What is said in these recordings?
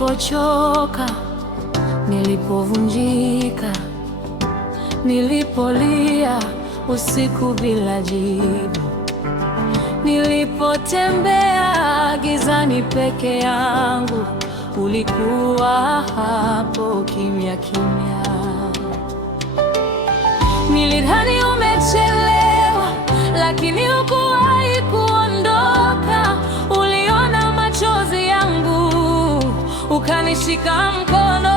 Nilipochoka, nilipovunjika, nilipolia usiku bila jibu, nilipotembea gizani peke yangu, ulikuwa hapo kimya kimya. Nilidhani umechelewa, lakini hukuwahi kuondoka. Uliona machozi yangu, ukanishika mkono.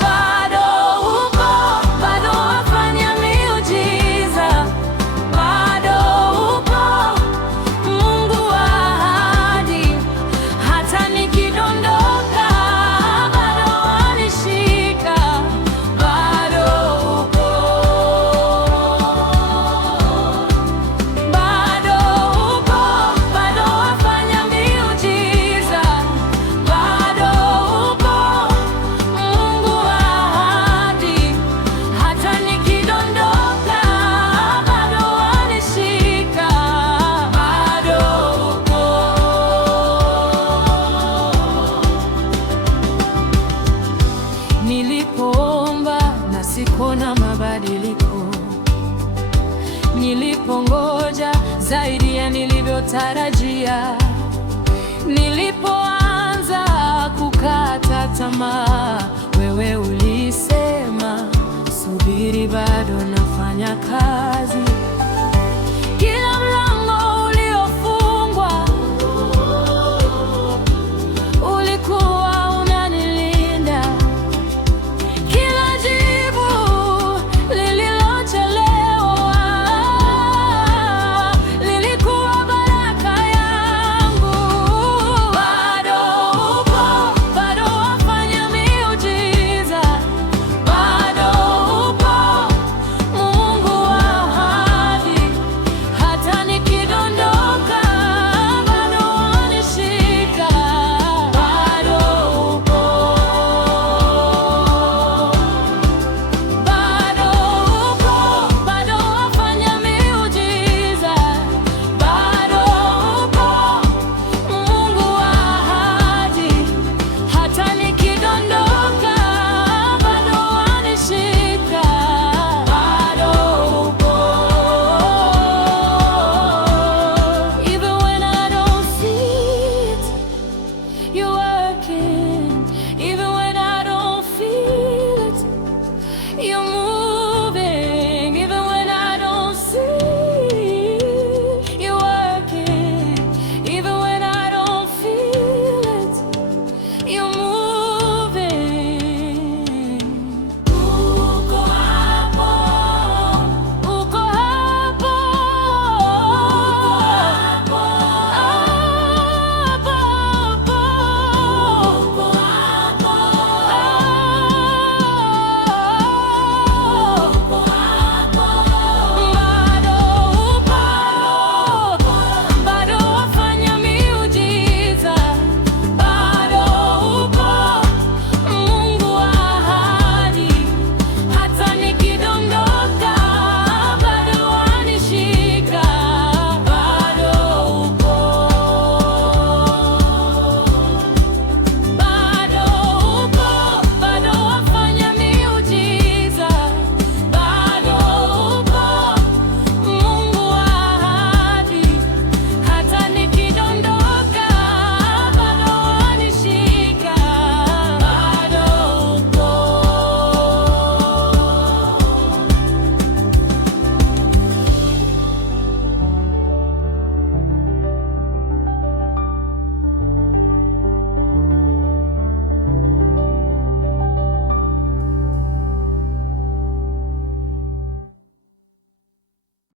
Bado uko, bado wafanya miujiza. Bado uko, Mungu wa ahadi. Hata nikidondoka, bado wanishika. Bado uko, bado uko, bado wafanya miujiza. Bado uko, Mungu wa ahadi. Hata nikidondoka, bado wanishika. Bado uko. Nilipoomba na sikuona mabadiliko, nilipongoja zaidi ya nilivyotarajia,